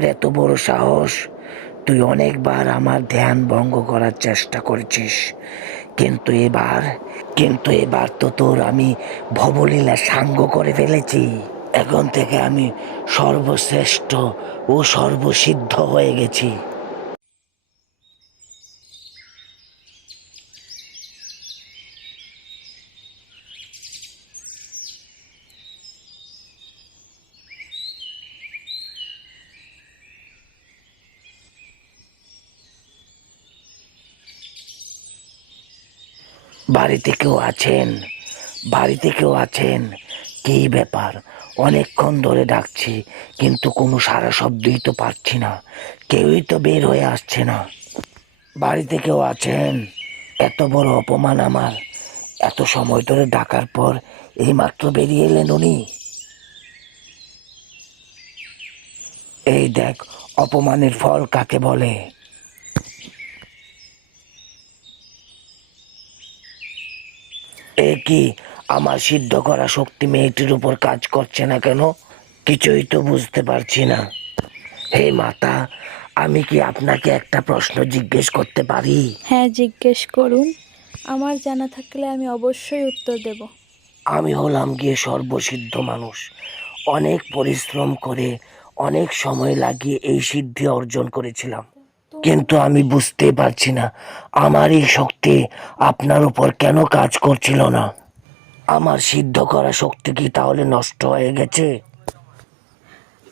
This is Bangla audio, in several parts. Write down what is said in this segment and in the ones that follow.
তোর এত বড় সাহস! তুই অনেকবার আমার ধ্যান ভঙ্গ করার চেষ্টা করেছিস, কিন্তু এবার কিন্তু এবার তো তোর আমি ভবলীলা সাঙ্গ করে ফেলেছি। এখন থেকে আমি সর্বশ্রেষ্ঠ ও সর্বসিদ্ধ হয়ে গেছি। বাড়িতে কেউ আছেন? বাড়িতে কেউ আছেন? কি ব্যাপার? অনেকক্ষণ ধরে ডাকছি, কিন্তু কোনো সারা শব্দই তো পাচ্ছি না। কেউই তো বের হয়ে আসছে না। বাড়িতে কেউ আছেন? এত বড় অপমান আমার! এত সময় ধরে ডাকার পর এইমাত্র বেরিয়ে এলেন উনি। এই দেখ, অপমানের ফল কাকে বলে। এ কি? আমার সিদ্ধ করা শক্তি মেয়েটির উপর কাজ করছে না কেন? কিছুই তো বুঝতে পারছি না। হে মাতা, আমি কি আপনাকে একটা প্রশ্ন জিজ্ঞেস করতে পারি? হ্যাঁ, জিজ্ঞেস করুন। আমার জানা থাকলে আমি অবশ্যই উত্তর দেব। আমি হলাম গিয়ে সর্বসিদ্ধ মানুষ। অনেক পরিশ্রম করে, অনেক সময় লাগিয়ে এই সিদ্ধি অর্জন করেছিলাম, কিন্তু আমি বুঝতে পারছি না আমার এই শক্তি আপনার উপর কেন কাজ করছিল না। আমার সিদ্ধ করা শক্তি কি তাহলে নষ্ট হয়ে গেছে?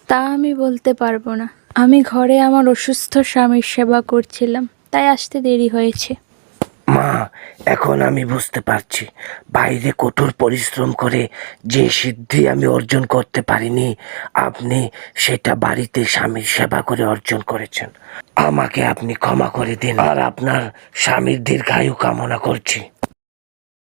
তা আমি বলতে পারবো না। আমি ঘরে আমার অসুস্থ স্বামীর সেবা করছিলাম, তাই আসতে দেরি হয়েছে। মা, এখন আমি বুঝতে পারছি বাইরে কঠোর পরিশ্রম করে যে সিদ্ধি আমি অর্জন করতে পারিনি, আপনি সেটা বাড়িতে স্বামীর সেবা করে অর্জন করেছেন। আমাকে আপনি ক্ষমা করে দিন, আর আপনার স্বামীর দীর্ঘায়ু কামনা করছি।